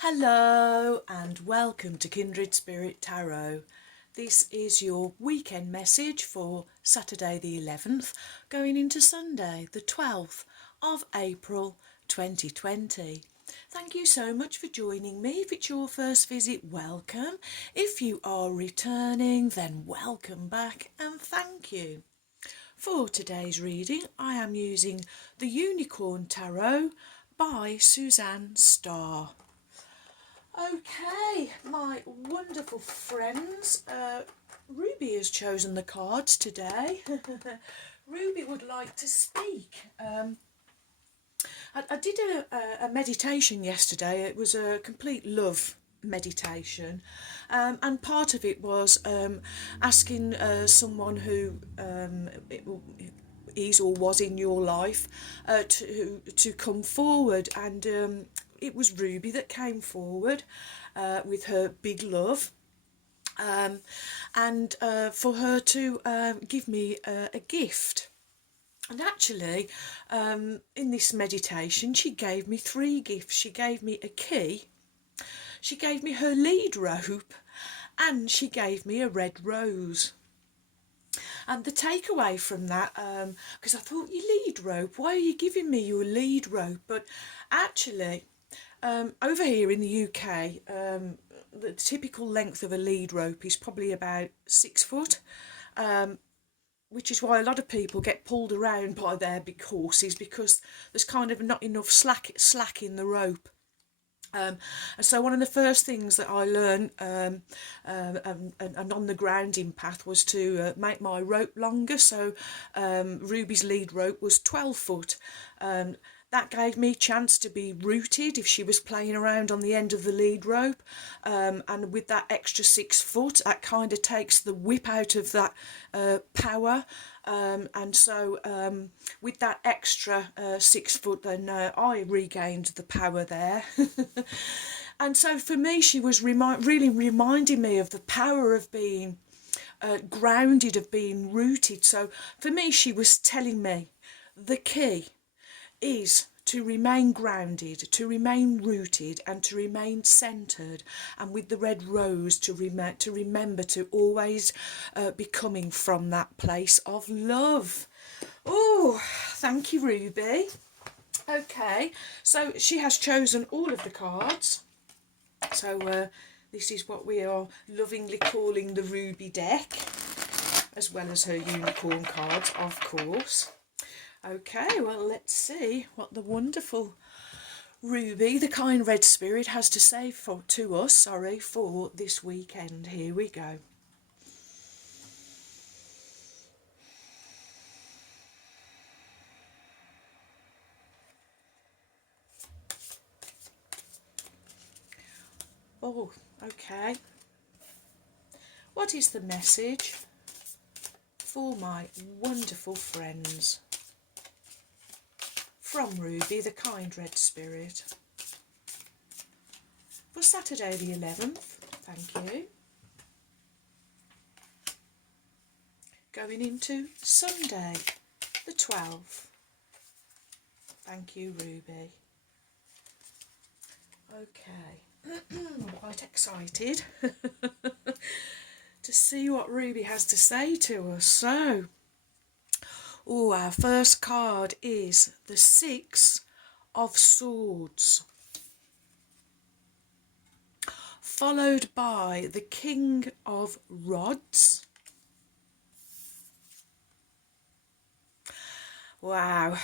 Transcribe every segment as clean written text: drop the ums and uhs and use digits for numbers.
Hello and welcome to Kindred Spirit Tarot. This is your weekend message for Saturday the 11th going into Sunday the 12th of April 2020. Thank you so much for joining me. If it's your first visit, welcome. If you are returning, then welcome back and thank you. For today's reading, I am using the Unicorn Tarot by Suzanne Starr. Okay, my wonderful friends, Ruby has chosen the cards today. Ruby would like to speak. I did a meditation yesterday. It was a complete love meditation, and part of it was asking someone who is or was in your life to come forward, and it was Ruby that came forward with her big love, and for her to give me a gift. And actually, in this meditation, she gave me 3 gifts. She gave me a key, she gave me her lead rope, and she gave me a red rose. And the takeaway from that, because I thought, your lead rope, why are you giving me your lead rope? But actually, over here in the UK, the typical length of a lead rope is probably about 6 foot, which is why a lot of people get pulled around by their big horses, because there's kind of not enough slack in the rope. And so one of the first things that I learned, and on the ground empath, was to make my rope longer. So Ruby's lead rope was 12 foot. That gave me a chance to be rooted if she was playing around on the end of the lead rope, and with that extra 6 foot, that kind of takes the whip out of that power, and so with that extra 6 foot, then I regained the power there. And so for me, she was really reminding me of the power of being grounded, of being rooted. So for me, she was telling me the key is to remain grounded, to remain rooted, and to remain centred, and with the red rose to remember to always be coming from that place of love. Oh, thank you, Ruby. Okay, so she has chosen all of the cards. So this is what we are lovingly calling the Ruby deck, as well as her unicorn cards, of course. Okay, well, let's see what the wonderful Ruby, the kind red spirit, has to say to us for this weekend. Here we go. Oh, okay. What is the message for my wonderful friends from Ruby, the kind red spirit, for Saturday the 11th? Thank you. Going into Sunday the 12th. Thank you, Ruby. Okay, I'm quite excited to see what Ruby has to say to us. So, our first card is the 6 of Swords, followed by the King of Rods. Wow.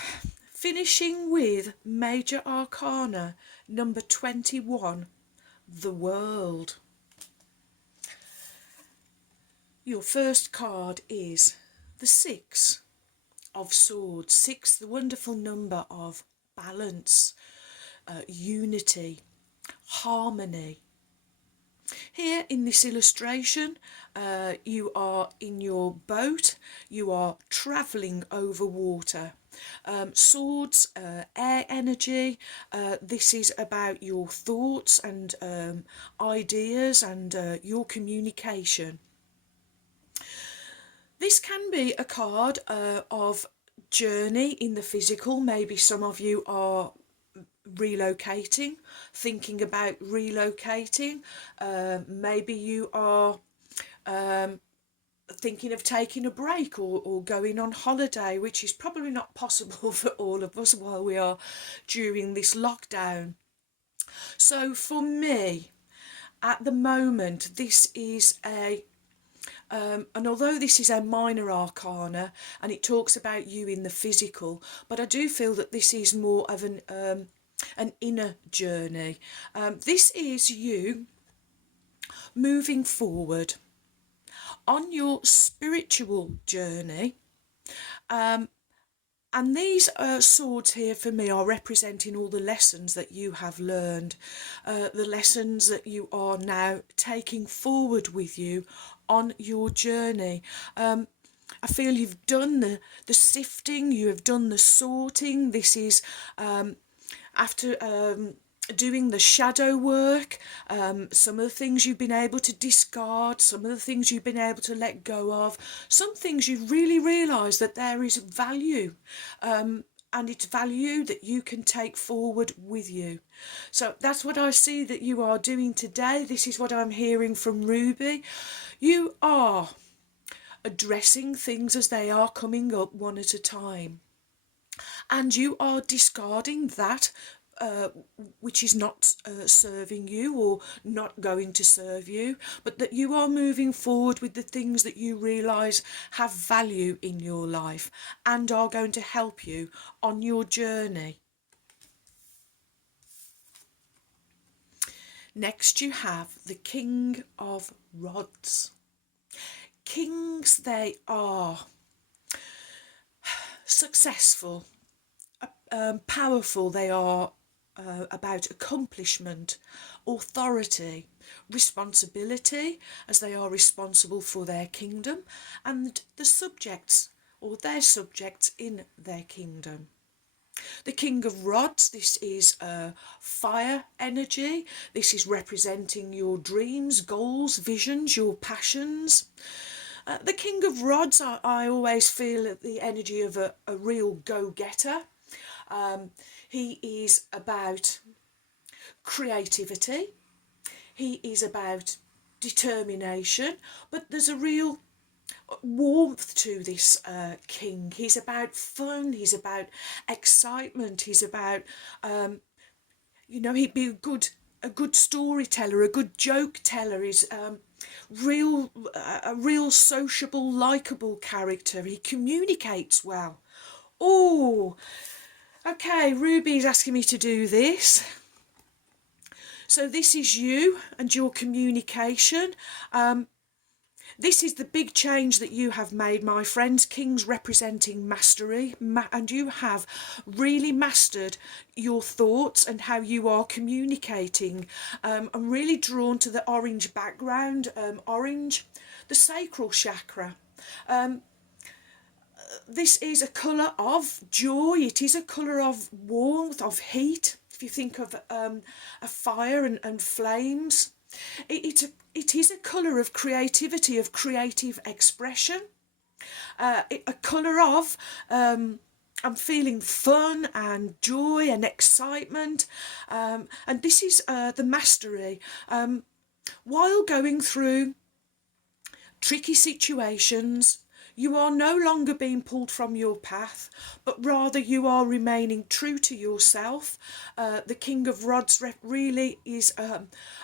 Finishing with Major Arcana number 21, the World. Your first card is the 6 of Swords. 6, the wonderful number of balance, unity, harmony. Here in this illustration, you are in your boat, you are travelling over water. Swords, air energy, this is about your thoughts and ideas and your communication. This can be a card of journey in the physical. Maybe some of you are relocating, thinking about relocating. Maybe you are thinking of taking a break, or going on holiday, which is probably not possible for all of us while we are during this lockdown. So for me, at the moment, this is and although this is a minor arcana and it talks about you in the physical, but I do feel that this is more of an inner journey. This is you moving forward on your spiritual journey. And these swords here for me are representing all the lessons that you have learned, the lessons that you are now taking forward with you on your journey. I feel you've done the sifting, you have done the sorting. This is after doing the shadow work, some of the things you've been able to discard, some of the things you've been able to let go of, some things you really realise that there is value, and it's value that you can take forward with you. So that's what I see that you are doing today. This is what I'm hearing from Ruby. You are addressing things as they are coming up one at a time, and you are discarding that which is not serving you or not going to serve you, but that you are moving forward with the things that you realise have value in your life and are going to help you on your journey. Next you have the King of Rods. Kings, they are successful, powerful. They are about accomplishment, authority, responsibility, as they are responsible for their kingdom and the subjects or their subjects in their kingdom. The King of Rods, this is fire energy. This is representing your dreams, goals, visions, your passions. The King of Rods, I always feel the energy of a real go-getter. He is about creativity, he is about determination, but there's a real warmth to this king. He's about fun, he's about excitement, he's about, he'd be a good storyteller, a good joke teller. He's a real sociable, likeable character. He communicates well. Oh, okay, Ruby's asking me to do this. So this is you and your communication. This is the big change that you have made, my friends. Kings representing mastery, and you have really mastered your thoughts and how you are communicating. I'm really drawn to the orange background. Orange, the sacral chakra. This is a colour of joy, it is a colour of warmth, of heat. If you think of a fire and flames, it is a colour of creativity, of creative expression, a colour of I'm feeling fun and joy and excitement, and this is the mastery. While going through tricky situations, you are no longer being pulled from your path, but rather you are remaining true to yourself. The King of Rods really is a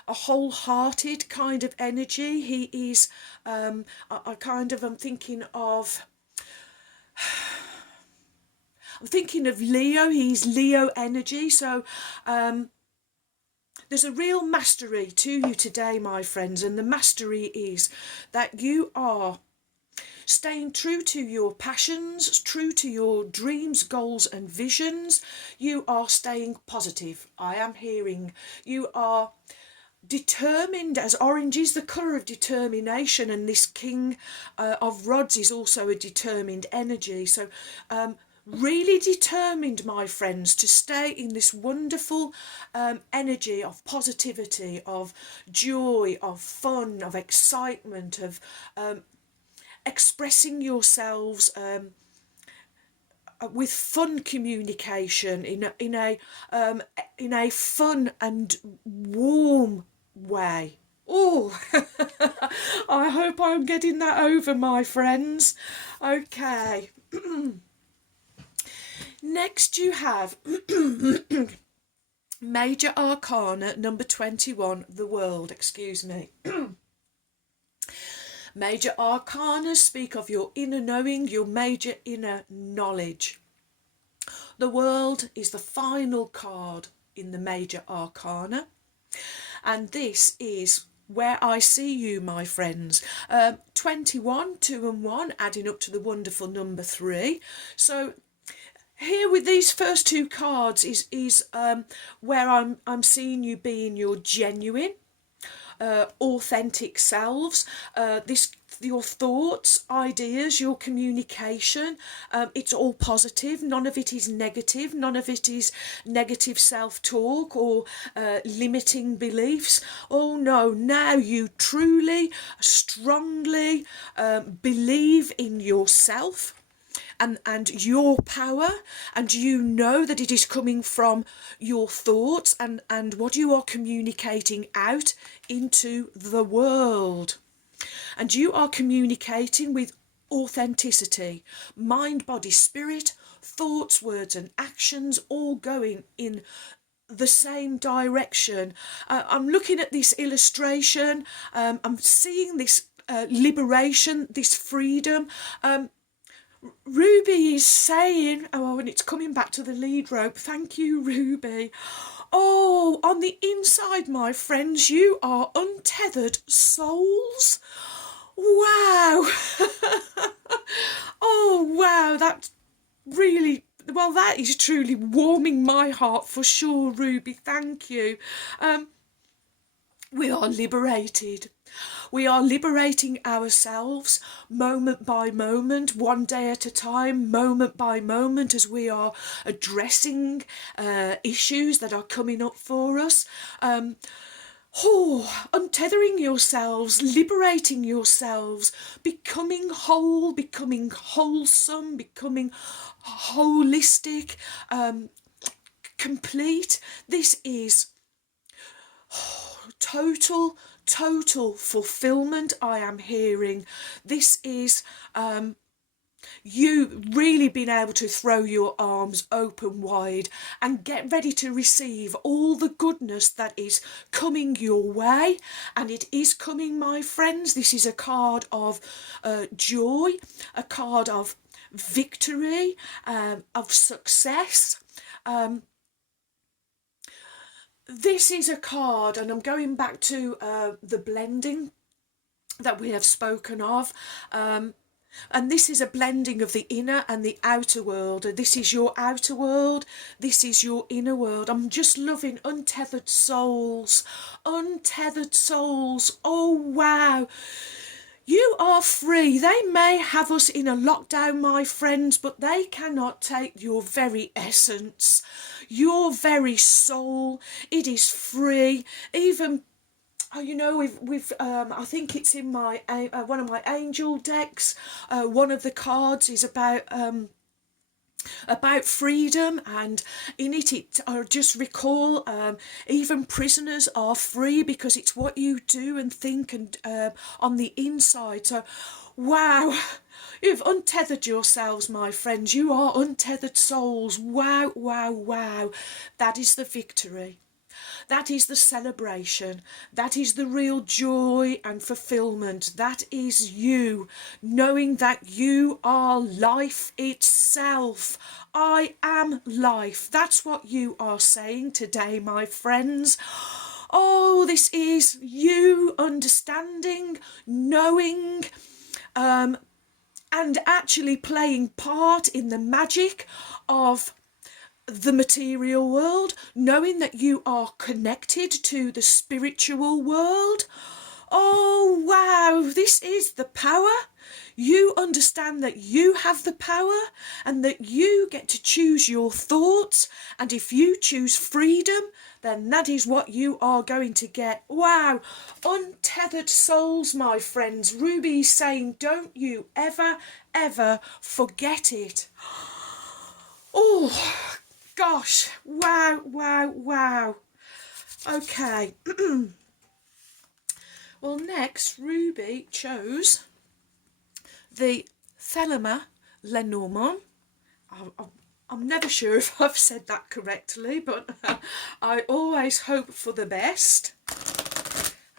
wholehearted kind of energy. He is, I'm thinking of Leo. He's Leo energy. So there's a real mastery to you today, my friends, and the mastery is that you are staying true to your passions, true to your dreams, goals and visions. You are staying positive. I am hearing you are determined, as orange is the colour of determination, and this King of Rods is also a determined energy. So really determined, my friends, to stay in this wonderful energy of positivity, of joy, of fun, of excitement, of expressing yourselves with fun communication in a fun and warm way. Oh, I hope I'm getting that over, my friends. Okay. Next you have Major Arcana number 21, the World, excuse me. Major Arcana speak of your inner knowing, your major inner knowledge. The World is the final card in the Major Arcana, and this is where I see you, my friends. 21, 2 and 1, adding up to the wonderful number 3. So here with these first two cards is where I'm seeing you being your genuine, authentic selves. Your thoughts, ideas, your communication, it's all positive. None of it is negative. None of it is negative self-talk or limiting beliefs. Oh no, now you truly, strongly believe in yourself and your power, and you know that it is coming from your thoughts and what you are communicating out into the world. And you are communicating with authenticity, mind, body, spirit, thoughts, words and actions all going in the same direction. I'm looking at this illustration. I'm seeing this liberation, this freedom. Ruby is saying, oh, and it's coming back to the lead rope. Thank you, Ruby. Oh, on the inside, my friends, you are untethered souls. Wow. Oh, wow. That really, well, that is truly warming my heart for sure, Ruby. Thank you. We are liberated. We are liberating ourselves moment by moment, one day at a time, moment by moment, as we are addressing issues that are coming up for us. Untethering yourselves, liberating yourselves, becoming whole, becoming wholesome, becoming holistic, complete. This is total fulfillment I am hearing. This is you really being able to throw your arms open wide and get ready to receive all the goodness that is coming your way. And it is coming, my friends. This is a card of joy, a card of victory, of success. This is a card, and I'm going back to the blending that we have spoken of. And this is a blending of the inner and the outer world. This is your outer world. This is your inner world. I'm just loving untethered souls. Untethered souls. Oh, wow. You are free. They may have us in a lockdown, my friends, but they cannot take your very essence, your very soul. It is free. Even, you know, we've I think it's in my one of my angel decks. One of the cards is about freedom, and in it I just recall even prisoners are free because it's what you do and think and on the inside. So wow, you've untethered yourselves, my friends. You are untethered souls. Wow, wow, wow. That is the victory. That is the celebration. That is the real joy and fulfillment. That is you, knowing that you are life itself. I am life. That's what you are saying today, my friends. Oh, this is you understanding, knowing, and actually playing part in the magic of the material world, knowing that you are connected to the spiritual world. Oh wow, this is the power. You understand that you have the power and that you get to choose your thoughts, and if you choose freedom, then that is what you are going to get. Wow, untethered souls, my friends. Ruby is saying, don't you ever forget it. Oh, gosh. Wow, wow, wow. Okay. Well, next, Ruby chose the Thelema Lenormand. I'm never sure if I've said that correctly, but I always hope for the best.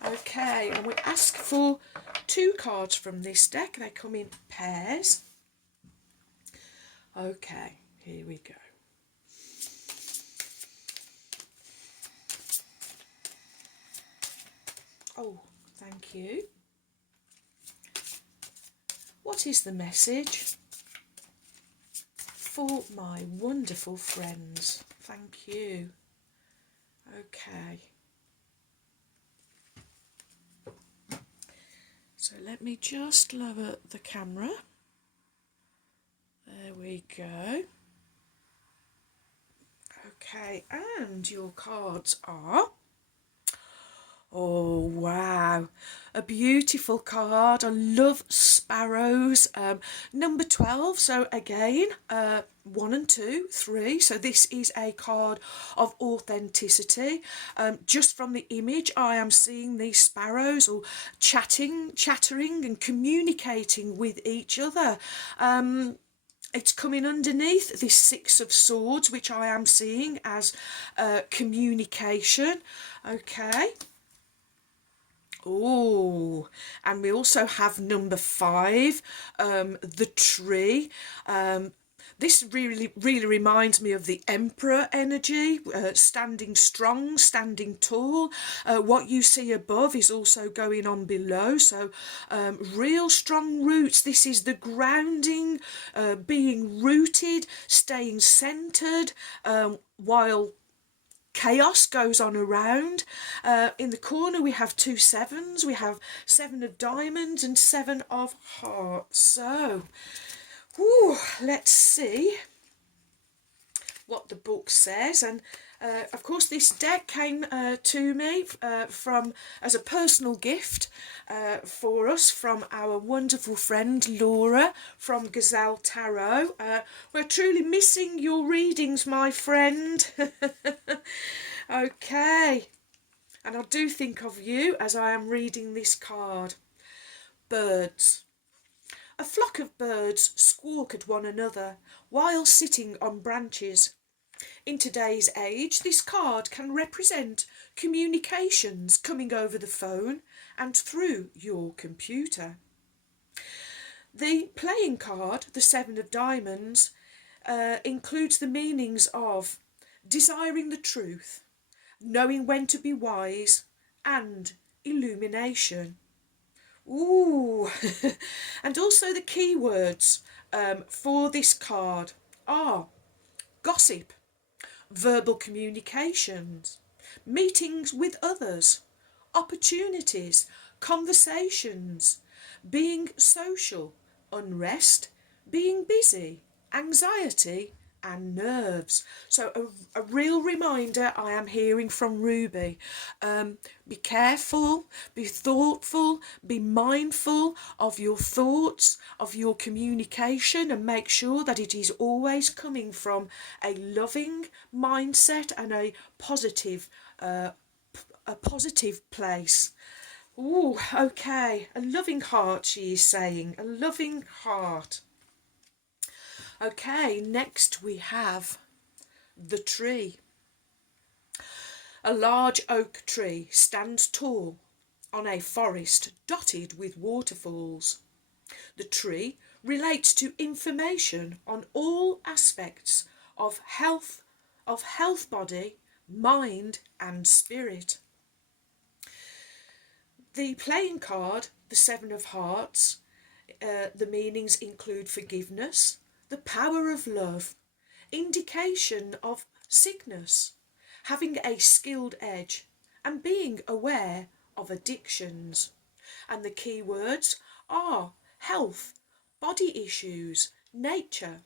Okay, and we ask for 2 cards from this deck. They come in pairs. Okay, here we go. Oh, thank you. What is the message for my wonderful friends? Thank you. Okay. So let me just lower the camera. There we go. Okay, and your cards are... Oh, wow. A beautiful card. I love sparrows. Number 12, so again, 1 and 2, 3. So this is a card of authenticity. Just from the image, I am seeing these sparrows all chattering and communicating with each other. It's coming underneath this 6 of Swords, which I am seeing as communication. Okay. Oh, and we also have number 5, the tree. This really reminds me of the Emperor energy, standing strong, standing tall. What you see above is also going on below, so real strong roots. This is the grounding, being rooted, staying centred, while chaos goes on around. In the corner we have 2 sevens. We have 7 of diamonds and 7 of hearts. So, let's see what the book says. And of course this deck came to me from as a personal gift for us from our wonderful friend Laura from Gazelle Tarot. We're truly missing your readings, my friend. Okay, and I do think of you as I am reading this card. Birds. A flock of birds squawk at one another while sitting on branches. In today's age, this card can represent communications coming over the phone and through your computer. The playing card, the 7 of diamonds, includes the meanings of desiring the truth, knowing when to be wise, and illumination. Ooh, and also the keywords for this card are gossip, verbal communications, meetings with others, opportunities, conversations, being social, unrest, being busy, anxiety, and nerves. So a real reminder I am hearing from Ruby. Be careful, be thoughtful, be mindful of your thoughts, of your communication, and make sure that it is always coming from a loving mindset and a positive place. Ooh, okay, a loving heart, she is saying, a loving heart. Okay, next we have the tree. A large oak tree stands tall on a forest dotted with waterfalls. The tree relates to information on all aspects of health body, mind and spirit. The playing card, the 7 of hearts, the meanings include forgiveness, the power of love, indication of sickness, having a skilled edge, and being aware of addictions. And the key words are health, body issues, nature,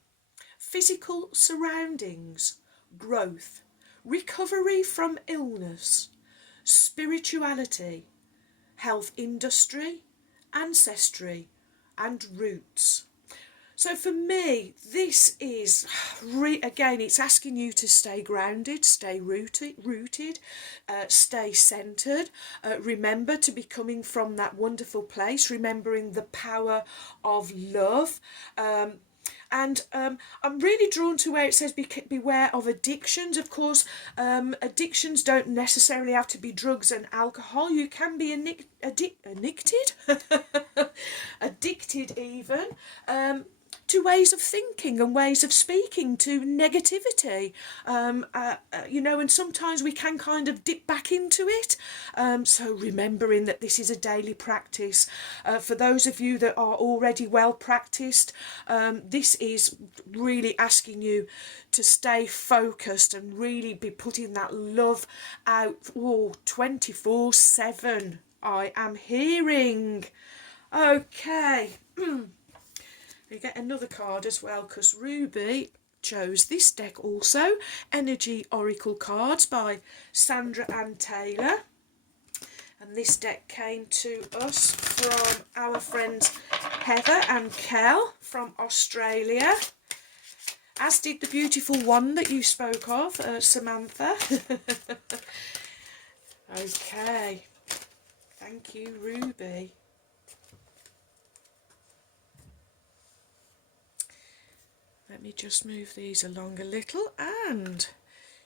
physical surroundings, growth, recovery from illness, spirituality, health industry, ancestry, and roots. So for me, this is, again, it's asking you to stay grounded, stay rooted, stay centred. Remember to be coming from that wonderful place, remembering the power of love. And I'm really drawn to where it says beware of addictions. Of course, addictions don't necessarily have to be drugs and alcohol. You can be addicted, addicted even, to ways of thinking and ways of speaking, to negativity, and sometimes we can kind of dip back into it. So remembering that this is a daily practice. For those of you that are already well practiced, this is really asking you to stay focused and really be putting that love out 24/7. I am hearing. Okay. You get another card as well, because Ruby chose this deck also. Energy Oracle cards by Sandra Ann Taylor. And this deck came to us from our friends Heather and Kel from Australia. As did the beautiful one that you spoke of, Samantha. Okay. Thank you, Ruby. Let me just move these along a little, and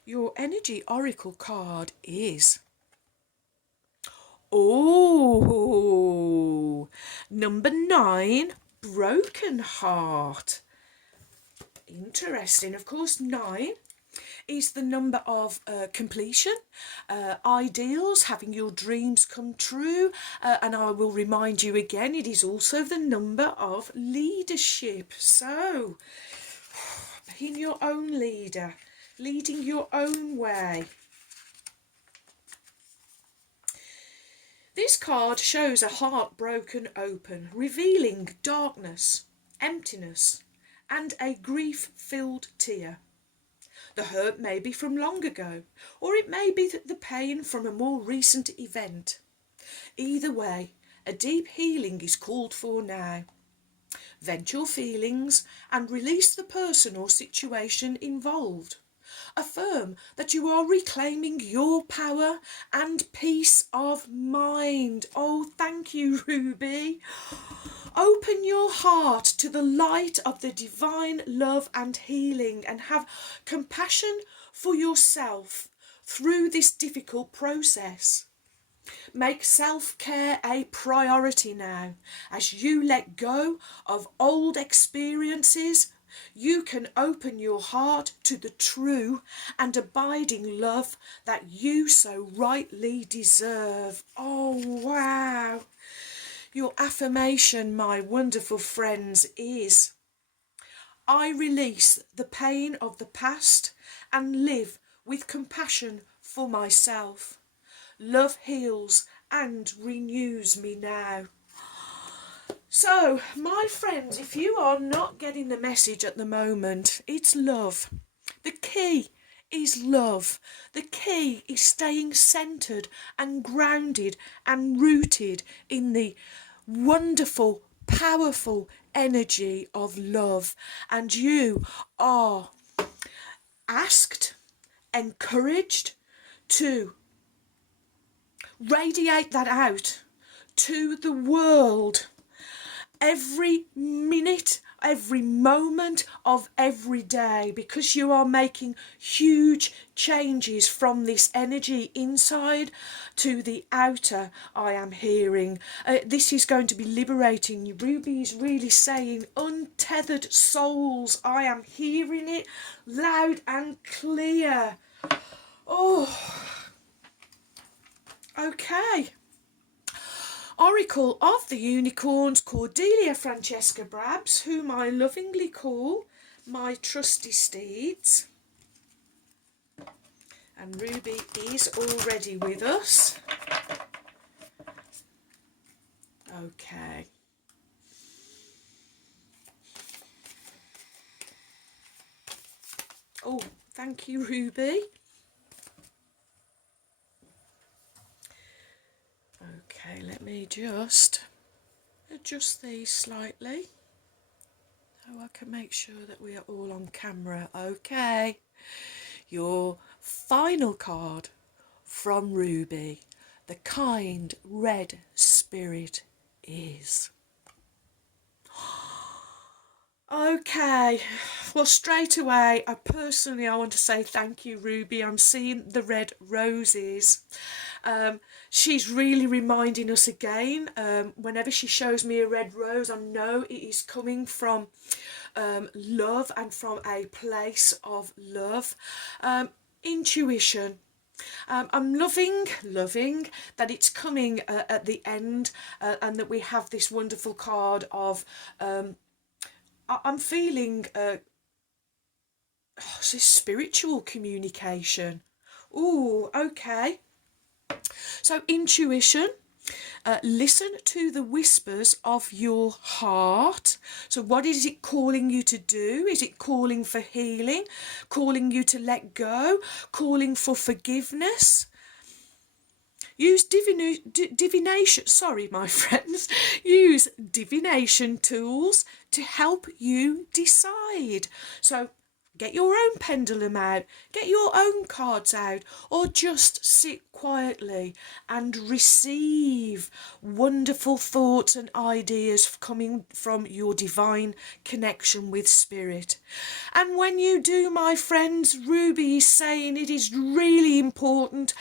your energy oracle card is, number 9, broken heart. Interesting. Of course, 9 is the number of completion, ideals, having your dreams come true, and I will remind you again, it is also the number of leadership. So being your own leader, leading your own way. This card shows a heart broken open, revealing darkness, emptiness, and a grief-filled tear. The hurt may be from long ago, or it may be the pain from a more recent event. Either way, a deep healing is called for now. Vent your feelings and release the person or situation involved. Affirm that you are reclaiming your power and peace of mind. Oh, thank you, Ruby. Open your heart to the light of the divine love and healing, and have compassion for yourself through this difficult process. Make self-care a priority now. As you let go of old experiences, you can open your heart to the true and abiding love that you so rightly deserve. Oh, wow. Your affirmation, my wonderful friends, is: I release the pain of the past and live with compassion for myself. Love heals and renews me now. So, my friends, if you are not getting the message at the moment, it's love. The key is love. The key is staying centred and grounded and rooted in the wonderful, powerful energy of love. And you are asked, encouraged to radiate that out to the world every minute, every moment of every day, because you are making huge changes from this energy inside to the outer. I am hearing this is going to be liberating you. Ruby is really saying untethered souls. I am hearing it loud and clear. Oh, okay. Oracle of the Unicorns, Cordelia Francesca Brabs, whom I lovingly call my trusty steeds. And Ruby is already with us. Okay. Oh, thank you, Ruby. Okay, let me just adjust these slightly. I can make sure that we are all on camera. Okay. Your final card from Ruby, the kind red spirit is. Okay, well, straight away, I want to say thank you, Ruby. I'm seeing the red roses. She's really reminding us again, whenever she shows me a red rose, I know it is coming from love and from a place of love. Intuition. I'm loving that it's coming at the end, and that we have this wonderful card of I'm feeling this spiritual communication. Ooh, okay. So intuition, listen to the whispers of your heart. So what is it calling you to do? Is it calling for healing, calling you to let go, calling for forgiveness? Use divination, sorry my friends, use divination tools to help you decide. So get your own pendulum out, get your own cards out, or just sit quietly and receive wonderful thoughts and ideas coming from your divine connection with spirit. And when you do, my friends, Ruby is saying it is really important.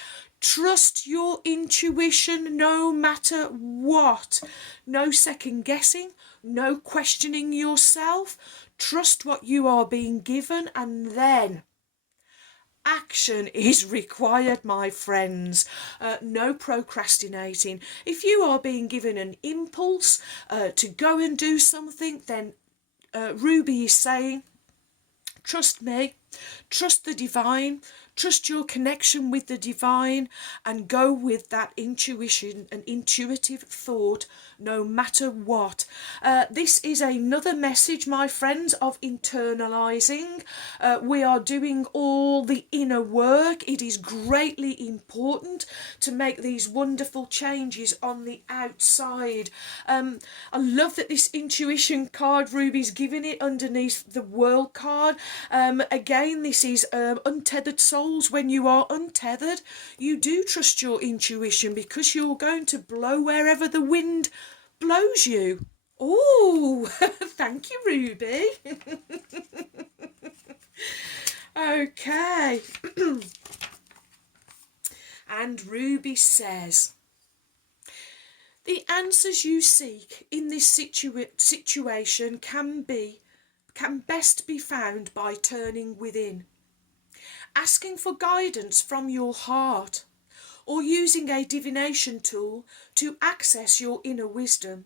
Trust your intuition no matter what. No second guessing, no questioning yourself. Trust what you are being given, and then action is required, my friends. No procrastinating. If you are being given an impulse to go and do something, then Ruby is saying, trust me, trust the divine, trust your connection with the divine, and go with that intuition and intuitive thought no matter what. This is another message, my friends, of internalizing. We are doing all the inner work. It is greatly important to make these wonderful changes on the outside. I love that this intuition card, Ruby's giving it underneath the world card. Again, this is untethered souls. When you are untethered, you do trust your intuition because you're going to blow wherever the wind blows you. Oh, thank you, Ruby. Okay. And Ruby says, the answers you seek in this situation can best be found by turning within, asking for guidance from your heart, or using a divination tool to access your inner wisdom.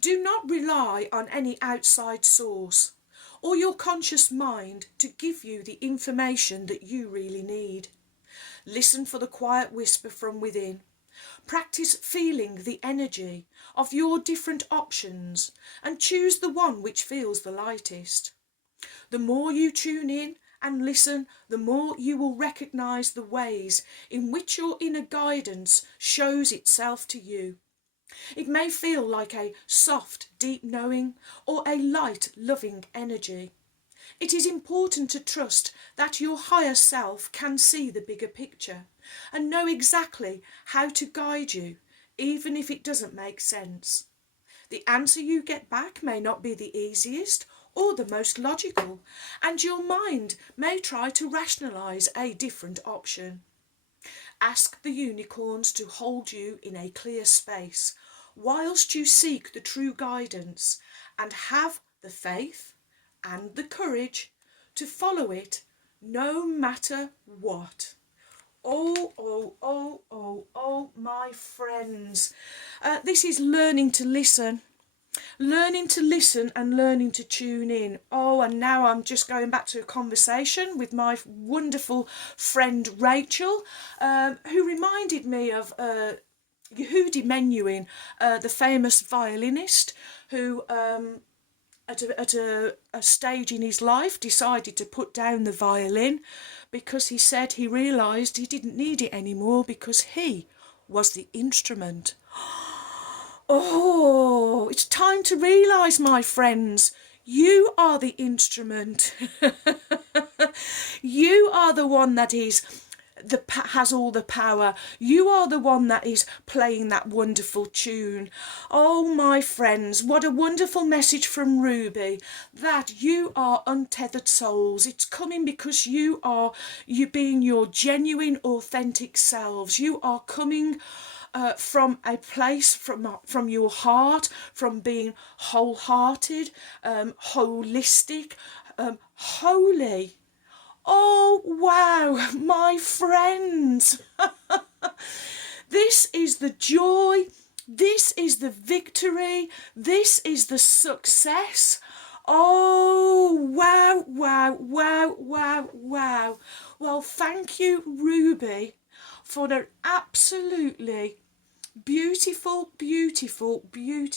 Do not rely on any outside source or your conscious mind to give you the information that you really need. Listen for the quiet whisper from within. Practice feeling the energy of your different options and choose the one which feels the lightest. The more you tune in and listen, the more you will recognise the ways in which your inner guidance shows itself to you. It may feel like a soft, deep knowing or a light, loving energy. It is important to trust that your higher self can see the bigger picture and know exactly how to guide you, even if it doesn't make sense. The answer you get back may not be the easiest or the most logical, and your mind may try to rationalise a different option. Ask the unicorns to hold you in a clear space whilst you seek the true guidance, and have the faith and the courage to follow it no matter what. Oh, my friends. This is learning to listen. Learning to listen and learning to tune in. Oh, and now I'm just going back to a conversation with my wonderful friend Rachel, who reminded me of Yehudi Menuhin, the famous violinist who at a stage in his life decided to put down the violin because he said he realised he didn't need it anymore because he was the instrument. Oh, it's time to realise, my friends, You are the instrument. You are the one that has all the power. You are the one that is playing that wonderful tune. Oh, my friends, what a wonderful message from Ruby, that you are untethered souls. It's coming because you being your genuine, authentic selves. You are coming from a place from your heart, from being wholehearted, holistic, holy. Oh, wow, my friends. This is the joy. This is the victory. This is the success. Oh, wow, wow, wow, wow, wow. Well, thank you, Ruby, for an absolutely beautiful, beautiful, beautiful